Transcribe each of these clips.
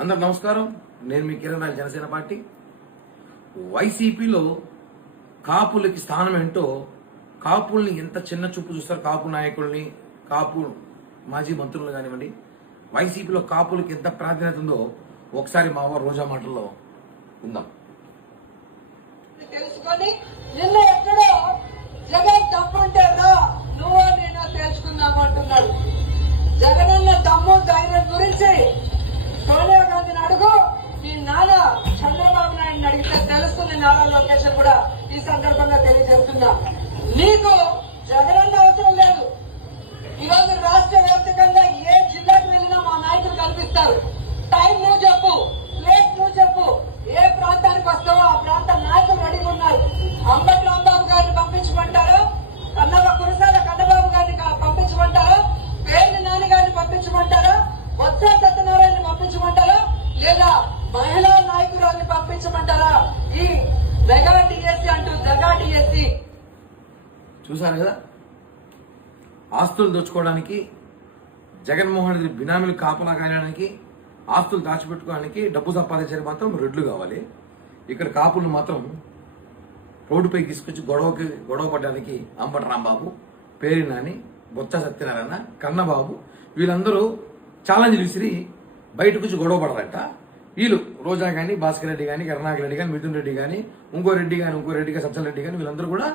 అందరు నమస్కారం. నేను మీ కిరణ్ రాయల్, జనసేన పార్టీ. వైసీపీలో కాపులకి స్థానం ఏంటో, కాపుల్ని ఎంత చిన్న చూపు చూస్తారు, కాపు నాయకుల్ని, కాపు మాజీ మంత్రులు కానివ్వండి, వైసీపీలో కాపులకి ఎంత ప్రాధాన్యత ఉందో ఒకసారి మా రోజా మాటల్లో ఉందాం. తెలుసుకొని నిన్న ఎక్కడో జగన్ తప్పుంటే రా నువ్వు నేను తెలుసుకుందాం అంటున్నాడు. జగనన్న దమ్ము ధైర్యం గురించి సోనియా గాంధీని అడుగు, మీ నాన్న చంద్రబాబు నాయుడిని అడిగితే తెలుస్తుంది. నారా లోకేష్ కూడా ఈ సందర్భంగా తెలియజేస్తున్నా, నీకు జగనన్న అవసరం లేదు. ఈరోజు రాష్ట్ర వ్యాప్తంగా ఏ జిల్లాకు వెళ్ళినా మా నాయకులు కనిపిస్తారు. టైం నువ్వు చెప్పు, ప్లేస్ నువ్వు చెప్పు, ఏ ప్రాంతానికి వస్తావో ఆ ప్రాంత నాయకులు రెడీగా ఉన్నారు. అంబటి రాంబాబు గారిని పంపించమంటారా, కురసాల కన్నబాబు గారిని పంపించమంటారా, పేర్ని నాని గారిని పంపించమంటారా, బొత్స సత్యనారాయణ పంపించమంటారా, లేదా మహిళా నాయకురాన్ని పంపించమంటారా? ఈ మెగా టీఎస్సీ అంటూ దగా టీఎస్సీ చూశారు కదా. ఆస్తులు దోచుకోవడానికి, జగన్మోహన్ రెడ్డి బినామీలు కాపలా కాయడానికి, ఆస్తులు దాచిపెట్టుకోవడానికి, డబ్బు సంపాదించడానికి మాత్రం రెడ్లు కావాలి. ఇక్కడ కాపులు మాత్రం రోడ్డుపై తీసుకొచ్చి గొడవ పడడానికి అంబటి రాంబాబు, పేరు నాని, బొత్స సత్యనారాయణ, కన్నబాబు వీళ్ళందరూ ఛాలెంజ్లు విసిరి బయటకు వచ్చి గొడవ పడరట. వీళ్ళు రోజా కానీ, భాస్కర్ రెడ్డి కానీ, కరుణాకర్ రెడ్డి కానీ, మిథున్ రెడ్డి కానీ, ఇంకో రెడ్డి కానీ, సజ్జల రెడ్డి కానీ వీళ్ళందరూ కూడా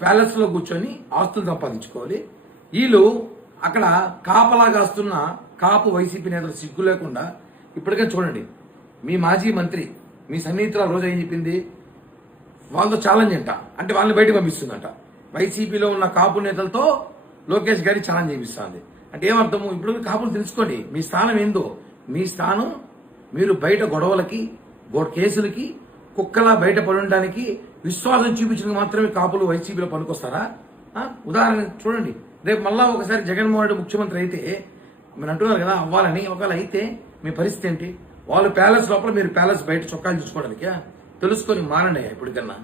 ప్యాలెస్ లో కూర్చొని ఆస్తులు సంపాదించుకోవాలి. వీళ్ళు అక్కడ కాపలా కాస్తున్న కాపు వైసీపీ నేతలు సిగ్గు లేకుండా ఇప్పటికే చూడండి, మీ మాజీ మంత్రి, మీ సన్నిహితురాలు రోజా ఏం చెప్పింది, వాళ్ళతో ఛాలెంజ్ అంట, అంటే వాళ్ళని బయటకు పంపిస్తుందంట. వైసీపీలో ఉన్న కాపు నేతలతో లోకేష్ గారి ఛాలెంజ్ చేపిస్తుంది. అంటే ఏమర్థము? ఇప్పుడు కాపులు తెలుసుకోండి, మీ స్థానం ఏందో. మీ స్థానం మీరు బయట గొడవలకి, కేసులకి, కుక్కలా బయట పడడానికి విశ్వాసం చూపించడానికి మాత్రమే కాపులు వైసీపీలో పనికొస్తారా? ఉదాహరణ చూడండి, రేపు మళ్ళా ఒకసారి జగన్మోహన్ రెడ్డి ముఖ్యమంత్రి అయితే, మీరు అంటున్నారు కదా అవ్వాలని, ఒకవేళ అయితే మీ పరిస్థితి ఏంటి? వాళ్ళు ప్యాలెస్ లోపల, మీరు ప్యాలెస్ బయట చొక్కాలు చూసుకోవడానికి తెలుసుకొని మారండి ఇప్పటికన్నా.